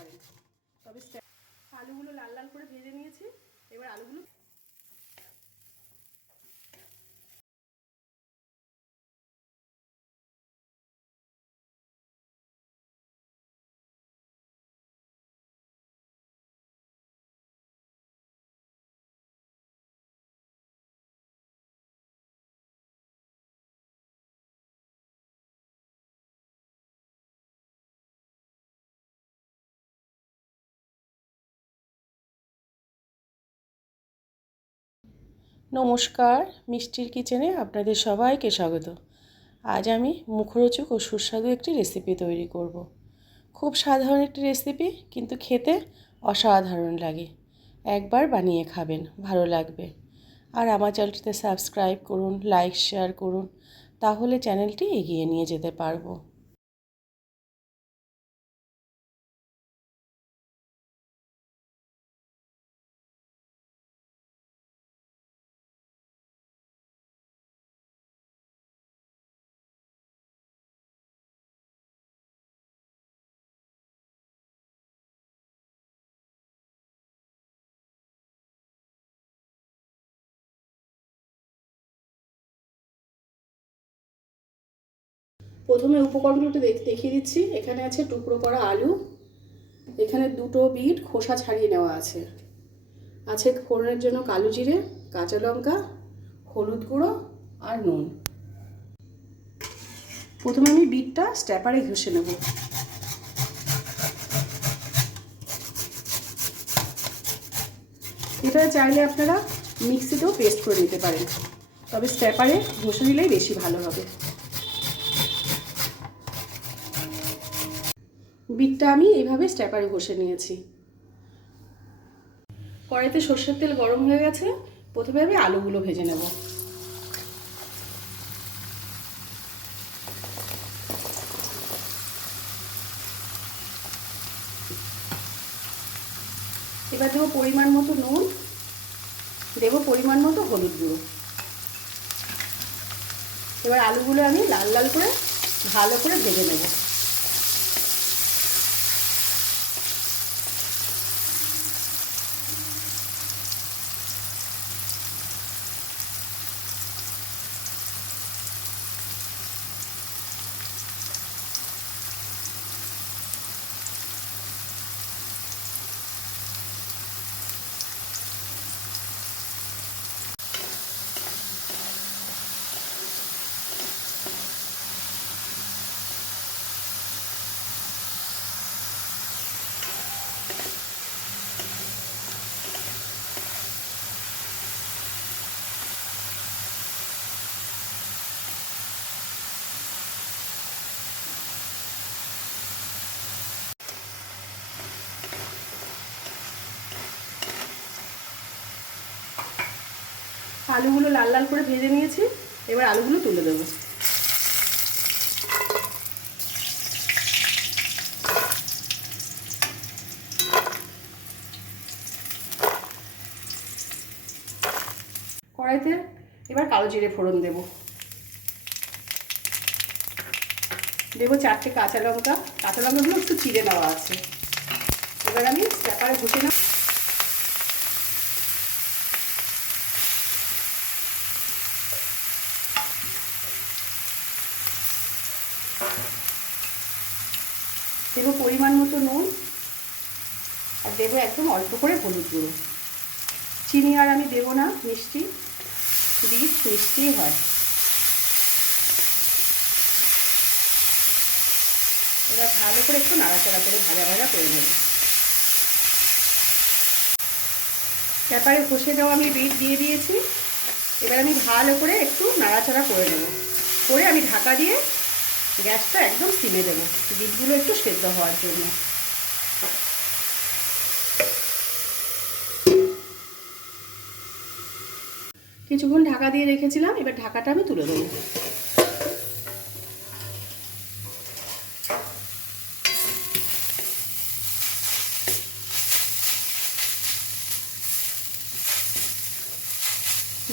পারেন। তবে আলুগুলো লাল লাল করে ভেজে নিয়েছি। এবার আলুগুলো নমস্কার, মিষ্টির কিচেনে আপনাদের সবাইকে স্বাগত। আজ আমি মুখরোচক ও সুস্বাদু একটি রেসিপি তৈরি করব। খুব সাধারণ একটি রেসিপি কিন্তু খেতে অসাধারণ লাগে। একবার বানিয়ে খাবেন, ভালো লাগবে। আর আমার চ্যানেলটিতে সাবস্ক্রাইব করুন লাইক শেয়ার করুন, তাহলে চ্যানেলটি এগিয়ে নিয়ে যেতে পারব। প্রথমে উপকরণগুলো দেখ- দেখিয়ে দিচ্ছি। এখানে আছে টুকরো করা আলু, এখানে দুটো বিট খোসা ছাড়িয়ে নেওয়া আছে। আছে ফোড়নের জন্য কালো জিরে, কাঁচা লঙ্কা, হলুদ গুঁড়ো আর নুন। প্রথমে আমি বিটটা স্ট্যাপারে ঘষে নেব। এটা চাইলে আপনারা মিক্সিতেও পেস্ট করে নিতে পারেন। তবে স্ট্যাপারে ঘষে নিলেই বেশি ভালো হবে। বিটটা আমি এইভাবে স্ট্যাপারে ঘষে নিয়েছি। কড়াইতে সর্ষের তেল গরম হয়ে গেছে, প্রথমে আমি আলুগুলো ভেজে নেব। এবার দেবো পরিমাণ মতো নুন, দেবো পরিমাণ মতো হলুদ গুঁড়ো। এবার আলুগুলো আমি লাল লাল করে ভালো করে ভেজে নেব। আলুগুলো লাল লাল করে ভেজে নিয়েছি, এবার আলুগুলো তুলে দেবো। কড়াইতে এবার কালো জিরে ফোড়ন দেব। দেবো চারটে কাঁচা লঙ্কা, কাঁচা লঙ্কাগুলো একটু চিড়ে নেওয়া আছে। এবার আমি স্ট্যাপারে ঘুষে নেব দেবো পরিমাণ মতো নুন। আর দেবো একদম অল্প করে হলুদ গুঁড়ো। চিনি আর আমি দেবো না, মিষ্টি। বিট মিষ্টি হয়। এবার ভালো করে একটু নাড়াচাড়া করে ভাজা ভাজা করে নেব। ব্যাপারে ঘষে দেওয়া আমি বিট দিয়ে দিয়েছি। এবার আমি ভালো করে একটু নাড়াচাড়া করে নেব। করে আমি ঢাকা দিয়ে গ্যাসটা একদম সিমে দেবো। বিটগুলো একটু সেদ্ধ হওয়ার জন্য। কিছুক্ষণ ঢাকা দিয়ে রেখেছিলাম, এবার ঢাকাটা আমি তুলে দেবো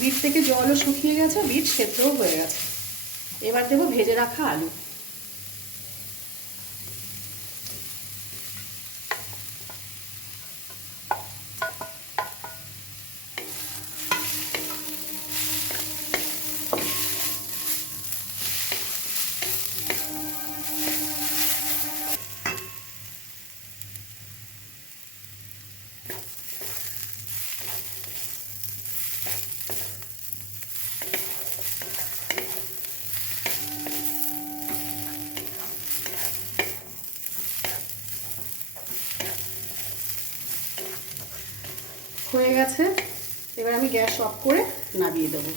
বিট থেকে জলও শুকিয়ে গেছে, বিট সেদ্ধও হয়ে গেছে। এবার দেবো ভেজে রাখা আলু। হয়ে গেছে। এবার আমি গ্যাস অফ করে নামিয়ে দেবো।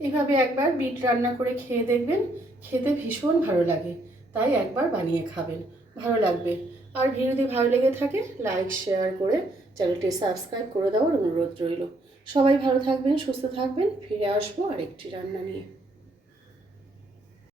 এভাবে একবার বিট রান্না করে খেয়ে দেখবেন, খেতে ভীষণ ভালো লাগে। তাই একবার বানিয়ে খাবেন, ভালো লাগবে। আর ভিডিওটি ভালো লেগে থাকে, লাইক, শেয়ার করে চ্যানেলটি সাবস্ক্রাইব করে দেওয়ার অনুরোধ রইল। সবাই ভালো থাকবেন, সুস্থ থাকবেন, ফিরে আসব আরেকটি রান্না নিয়ে।